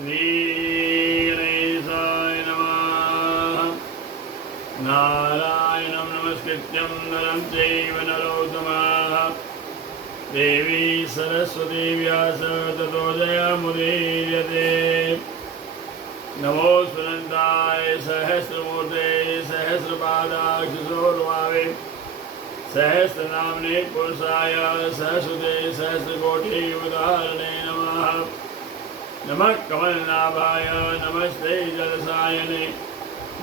श्रीगणेशाय नमः। नारायणं नमस्कृत्यं नरं चैव नरोत्तमः देवी सरस्वती व्यास ततो जयमुदीरयते। नमो सुनन्दाय सहस्रमूर्ते सहस्रपादाक्षसोर्वावे सहस्रनाम्ने पुरुषाय सहस्रते सहस्रकोटियुगधारिणे नमः। नमः कमलनाभाय नमस्ते जलसायने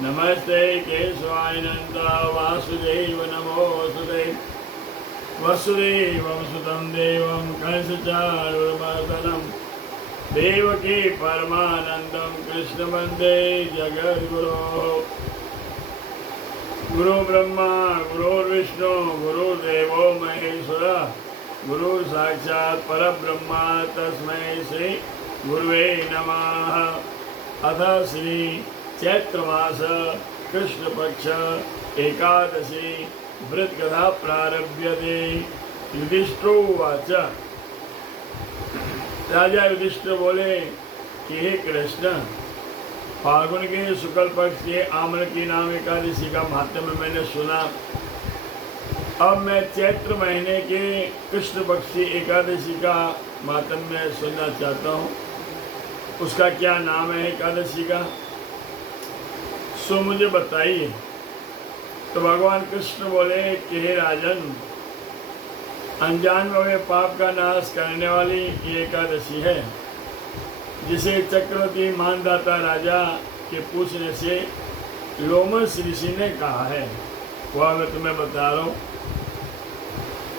नमस्ते केशवाय नन्द वासुदेव नमोऽस्तुते। वसुदेवं सुतं देवं कंसचाणूरमर्दनं देवकी परमानन्दं कृष्ण वन्दे जगद्गुरोः। गुरु ब्रह्मा गुरुर्विष्णु गुरुर्देवो महेश्वरः गुरु साक्षात् परब्रह्मा तस्मै श्री गुरुवे नमः। अथ श्री चैत्रमास कृष्ण पक्ष एकादशी व्रतकथा प्रारभ्यते। युधिष्ठिरोवाच। राजा युधिष्ठिर बोले कि हे कृष्ण, फाल्गुन के शुक्ल पक्ष के आम्र की नाम एकादशी का महात्म्य मैंने सुना। अब मैं चैत्र महीने के कृष्ण पक्षी एकादशी का महात्म्य सुनना चाहता हूँ। उसका क्या नाम है एकादशी का, सो मुझे बताइए। तो भगवान कृष्ण बोले कि हे राजन, अनजान में हुए पाप का नाश करने वाली ये एकादशी है, जिसे चक्रवर्ती मानदाता राजा के पूछने से लोमस ऋषि ने कहा है, वह मैं तुम्हें बता रहा हूँ।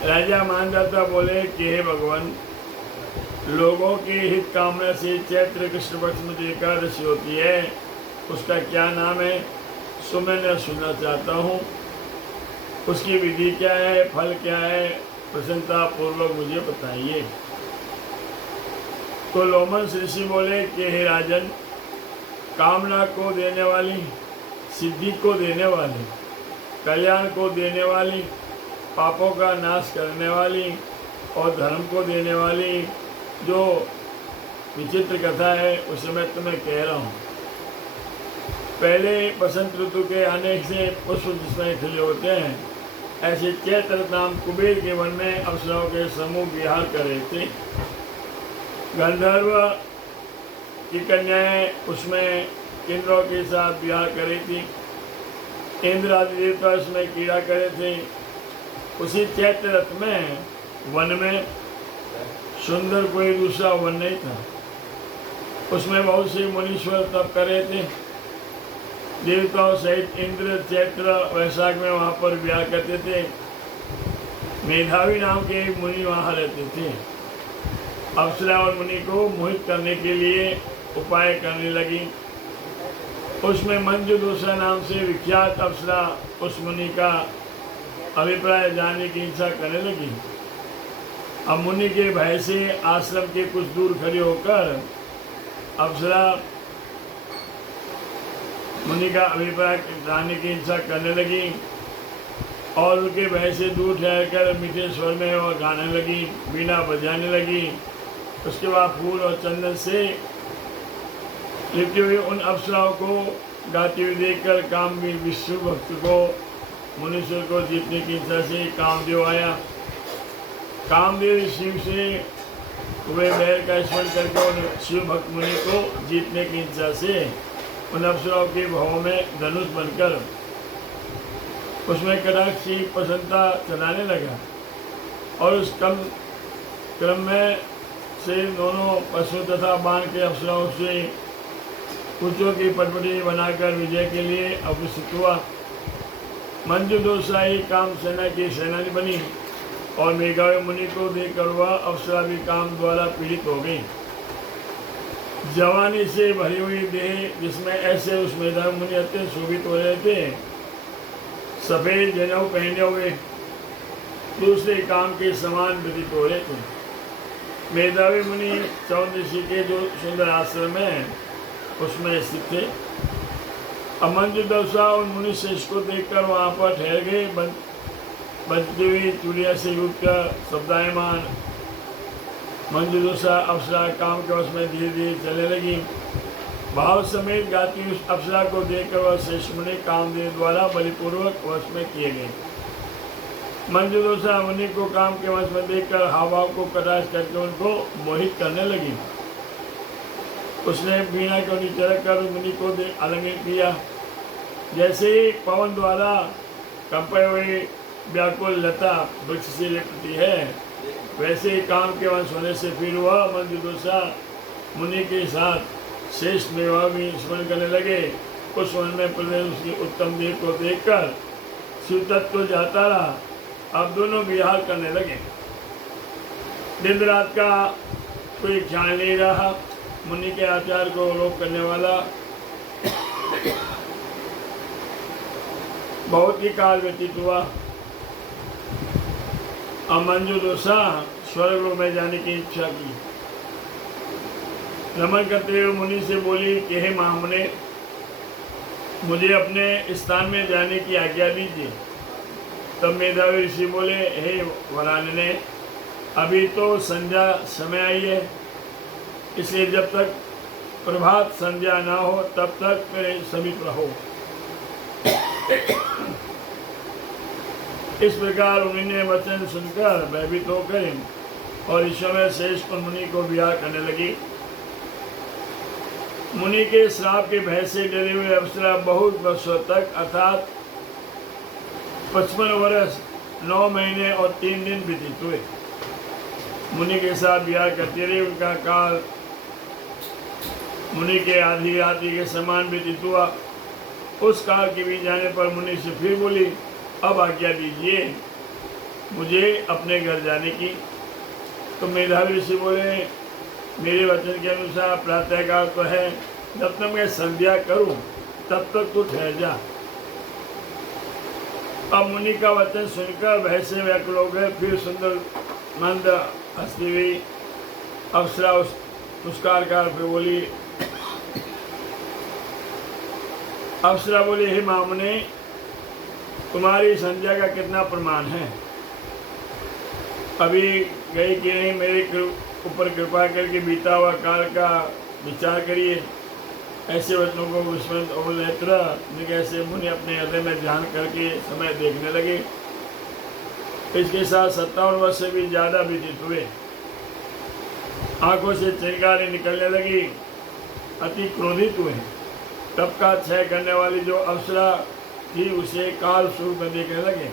राजा मानदाता बोले कि हे भगवान, लोगों की हित कामना से चैत्र कृष्ण पक्ष में जो एकादशी होती है उसका क्या नाम है, सो मैंने सुनना चाहता हूँ। उसकी विधि क्या है, फल क्या है, प्रसन्नता पूर्वक मुझे बताइए। तो लोमस ऋषि बोले कि हे राजन, कामना को देने वाली, सिद्धि को देने वाली, कल्याण को देने वाली, पापों का नाश करने वाली और धर्म को देने वाली जो विचित्र कथा है उसे मैं तुम्हें कह रहा हूँ। पहले बसंत ऋतु के आने से पुष्प जिसमें खिले होते हैं, ऐसे चैत्र नाम कुबेर के वन में अप्सराओं के समूह विहार कर रहे थे। गंधर्व की कन्याएं उसमें इंद्रों के साथ विहार कर रही थी। इंद्र आदि देवता उसमें क्रीड़ा कर रहे थे। उसी चैत्र रथ में वन में सुंदर कोई दूसरा वन नहीं था। उसमें बहुत से मुनीश्वर तप कर रहे थे। देवताओं सहित इंद्र चैत्र वैशाख में वहाँ पर विहार करते थे। मेधावी नाम के एक मुनि वहाँ रहते थे। अप्सरा और मुनि को मोहित करने के लिए उपाय करने लगी। उसमें मंजुदोषा नाम से विख्यात अप्सरा उस मुनि का अभिप्राय जानने की इच्छा करने लगी। अब मुनि के भय से आश्रम के कुछ दूर खड़ी होकर अप्सरा मुनि का अभिप्राय जानने की इच्छा करने लगी और उनके भय से दूर ठहरकर मीठे स्वर में वह गाने लगी, बीना बजाने लगी। उसके बाद फूल और चंदन से लिपटी हुई उन अप्सराओं को गाती हुई देखकर कामवीर विष्णु भक्त को मुनीश्वर को जीतने की इच्छा से कामदेव आया। कामदेव शिव से हुए बैर का स्मरण करके उन शिव भक्त मुनि को जीतने की इच्छा से उन अप्सराओं के भावों में धनुष बनकर उसमें कटाक्षी प्रसन्नता चलाने लगा और उस क्रम में से दोनों पशु तथा बाण के अप्सराओं से कुचों की पटपटी बनाकर विजय के लिए अभिषिक्त हुआ। मंजुदोषा ही काम सेना की सेनानी बनी और मेघावी मुनि को देखकर वह अप्सरा भी काम द्वारा पीड़ित हो गई। जवानी से भरी हुई देह जिसमें ऐसे उस मेधावी मुनि अत्यंत शोभित हो रहे थे, सफेद जनेऊ पहने हुए दूसरे काम के समान व्यतीत हो रहे थे। मेधावी मुनि चौंद ऋषि के जो सुंदर आश्रम है उसमें स्थित थे। मंजुदोषा और मुनि शेष को देखकर वहाँ पर ठहर गए। बजती हुई चूड़िया से युक्त शब्दायमान मंजुदोषा अप्सरा काम के वश में धीरे धीरे चलने लगी। भाव समेत गाती उस अप्सरा को देखकर वह श्रेष्ठ मुनि कामदेव द्वारा बलिपूर्वक वश में किए गए। मंजुदोषा मुनि को काम के वश में देखकर हाव को कटाक्ष करके उनको मोहित करने लगी। उसने वीणा को नीचे रखकर मुनि को आलिंगन किया। जैसे ही पवन द्वारा कंपे हुई व्याकुल लता वृक्ष से लिपटती है, वैसे ही काम के वश होने से फिर वह मंजुदोषा मुनि के साथ श्रेष्ठ विवाह भी स्मरण करने लगे। उस वन में प्रवेश उसकी उत्तम देह को देखकर शिव तत्व तो जाता रहा। अब दोनों विहार करने लगे। दिन रात का कोई ख्याल नहीं रहा। मुनि के आचार को लोप करने वाला बहुत ही काल व्यतीत हुआ। अब मंजुदोषा स्वर्ग में जाने की इच्छा की। नमन करते हुए मुनि से बोली कि हे महामुने, मुझे अपने स्थान में जाने की आज्ञा दीजिए। तब मेधावी ऋषि बोले, हे वरानने, अभी तो संध्या समय आई है, इसलिए जब तक प्रभात संध्या ना हो तब तक मेरे समीप रहो। इस प्रकार उन्होंने वचन सुनकर भयभीत होकर और ईश्वर में श्रेष्ठ मुनि को विवाह करने लगी। मुनि के श्राप के भय से डरे हुए अप्सरा बहुत वर्षों तक अर्थात 55 वर्ष 9 महीने और 3 दिन व्यतीत हुए। मुनि के साथ विहार करते रहे। उनका काल मुनि के आधी रात्रि के समान व्यतीत हुआ। उस काल के बीत जाने पर मुनि से फिर बोली, अब आज्ञा दीजिए मुझे अपने घर जाने की। तो मेधावी ऋषि बोले, मेरे वचन के अनुसार प्रातःकाल तो है, जब तक मैं संध्या करूं तब तक तू ठहर जा। अब मुनि का वचन सुनकर भय से व्याकुल हो गए। फिर सुंदर मंद हंसती हुई अप्सरा पुरस्कार फिर बोली, अप्सरा बोली, हे महामुने, तुम्हारी संध्या का कितना प्रमाण है? अभी गई कि नहीं, मेरे ऊपर कृपा करके बीता हुआ काल का विचार करिए। ऐसे वचनों को विस्मृत और नेत्र कैसे मुनि अपने हृदय में ध्यान करके समय देखने लगे। इसके साथ 57 वर्ष से भी ज्यादा व्यतीत हुए। आंखों से चिंगारी निकलने लगी। अति क्रोधित हुए। तप का क्षय करने वाली जो अप्सरा थी उसे काल स्वरूप में देखने लगे।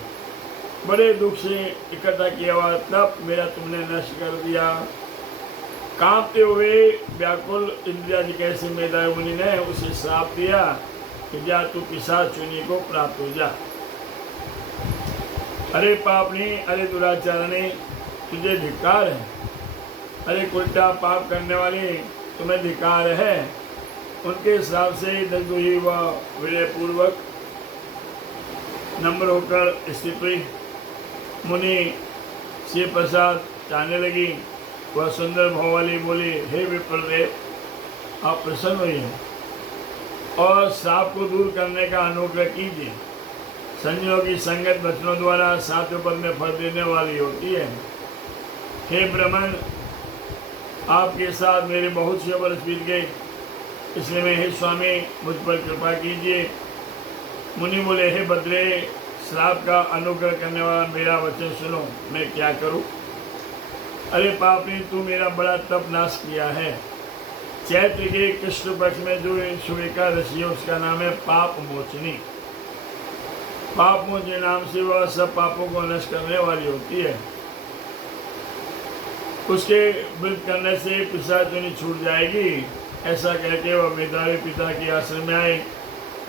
बड़े दुख से इकट्ठा किया हुआ तप मेरा तुमने नष्ट कर दिया। कांपते हुए व्याकुल इंद्रियादि कैसे मेधावी मुनि ने उसे श्राप दिया कि जा तू पिशाच चुनी को प्राप्त हो जा। अरे पापनी, अरे दुराचारणी, तुझे धिक्कार है। अरे उल्टा पाप करने वाली, तुम्हें धिक्कार है। उनके श्राप से दग्ध हुई वह विनयपूर्वक नम्र होकर स्थित हुई। मुनि से प्रसाद चाहने लगी। वह सुंदर भाव वाली बोली, हे विप्रदेव, आप प्रसन्न होइए और श्राप को दूर करने का अनुग्रह कीजिए। संजयों की संगत वचनों द्वारा सातवें पद में फल देने वाली होती है। हे ब्रह्मन, आपके साथ मेरे बहुत से वर्ष बीत गए, इसलिए मैं, हे स्वामी, मुझ पर कृपा कीजिए। मुनि बोले, हे भद्रे, श्राप का अनुग्रह करने वाला मेरा वचन सुनो, मैं क्या करूं? अरे पापनी, तू मेरा बड़ा तप नाश किया है। चैत्र के कृष्ण पक्ष में जो शुभ एकादशी है उसका नाम है पाप मोचनी। पाप मोचनी नाम से वह सब पापों को नष्ट करने वाली होती है। उसके व्रत करने से पिशाचनी छूट जाएगी। ऐसा कहते वह मेधावी पिता के आश्रम में आए।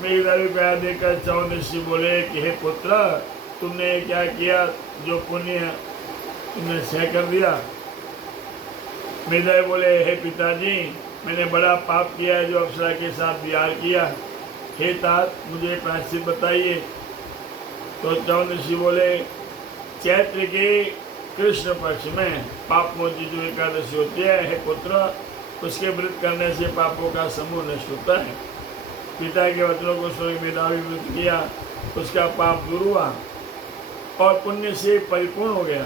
मेधावी को याद देकर चौदशी बोले कि हे पुत्र, तुमने क्या किया जो पुण्य तुमने क्षय कर दिया? मेधावी बोले, हे पिताजी, मैंने बड़ा पाप किया है जो अप्सरा के साथ विहार किया। हे तात, मुझे प्रायश्चित बताइए। तो चौदशी बोले, चैत्र के कृष्ण पक्ष में पाप मोची जो एकादशी होती है, हे पुत्र, उसके व्रत करने से पापों का समूह नष्ट होता है। पिता के वचनों को सुन मेधावी व्रत किया, उसका पाप दूर हुआ और पुण्य से परिपूर्ण हो गया।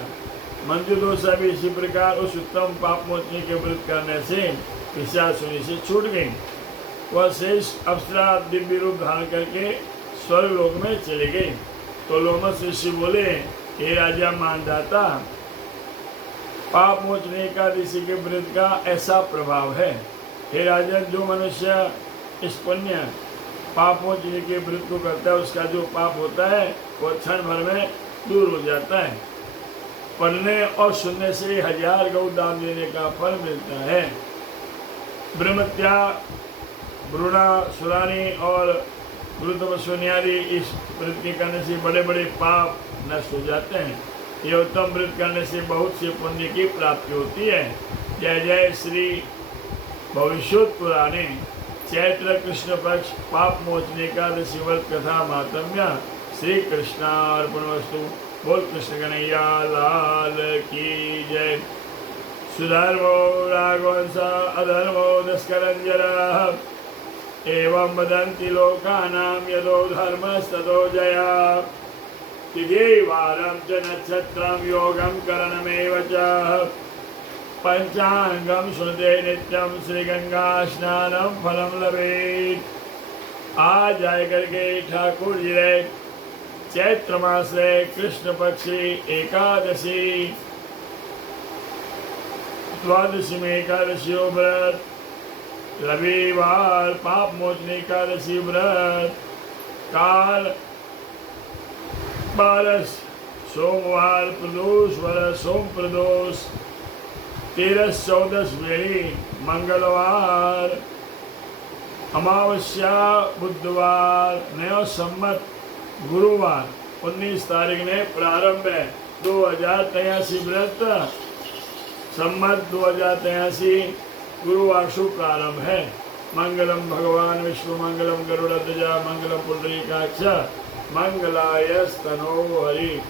मंजुदोषा भी इसी प्रकार उस उत्तम पाप मोचनी के व्रत करने से पिशाचनी से छूट गई। वह शेष अप्सरा दिव्य रूप धारण करके स्वर्ग लोक में चले गई। तो लोमस ऋषि बोले, हे राजा मानदाता, पाप मोचन एकादशी के व्रत का ऐसा प्रभाव है। हे राजन, जो मनुष्य इस पुण्य पाप मोचन के व्रत को करता है, उसका जो पाप होता है वह क्षण भर में दूर हो जाता है। पढ़ने और सुनने से 1000 गौ दान देने का फल मिलता है। ब्रह्मत्या, ब्रूणा, सुरानी और वृद्धवसुनियारी इस व्रत के करने से बड़े बड़े पाप नष्ट हो जाते हैं। यह उत्तम व्रत करने से बहुत से पुण्य की प्राप्ति होती है। जय जय श्री भविष्योत पुराणे चैत्र कृष्ण पक्ष पाप मोचने एकादशी व्रत कथा मातम्य। श्री कृष्णार्पणमस्तु। बोल कृष्ण कन्हैया लाल की जय। सुधर्मो राघवंश अधर्मो दस्करंजरः एवं वदन्ति लोकानां यदो धर्मस्ततो जया। तिथेवारं च नक्षत्रं योगं करणमेव च पंचांगम श्रुते नित्यं श्रीगंगा स्नानं फलं लभेत्। आज जाए करके ठाकुर जी रे चैत्र मास रे कृष्ण पक्षी एकादशी द्वादशी में एकादशी व्रत, रविवार पाप मोचन एकादशी व्रत, काल बारस सोमवार प्रदोष वर सोम प्रदोष, 13 14 वेणी मंगलवार, अमावस्या बुधवार, नया संमत गुरुवार 19 तारीख ने प्रारंभ है। 2083 व्रत संमत 2083 गुरुवार शुभ प्रारंभ है। मंगलम भगवान विष्णु मंगलम गरुड़ध्वजा मंगलम पुंडरीकाक्ष मंगलाय स्तनो हरि।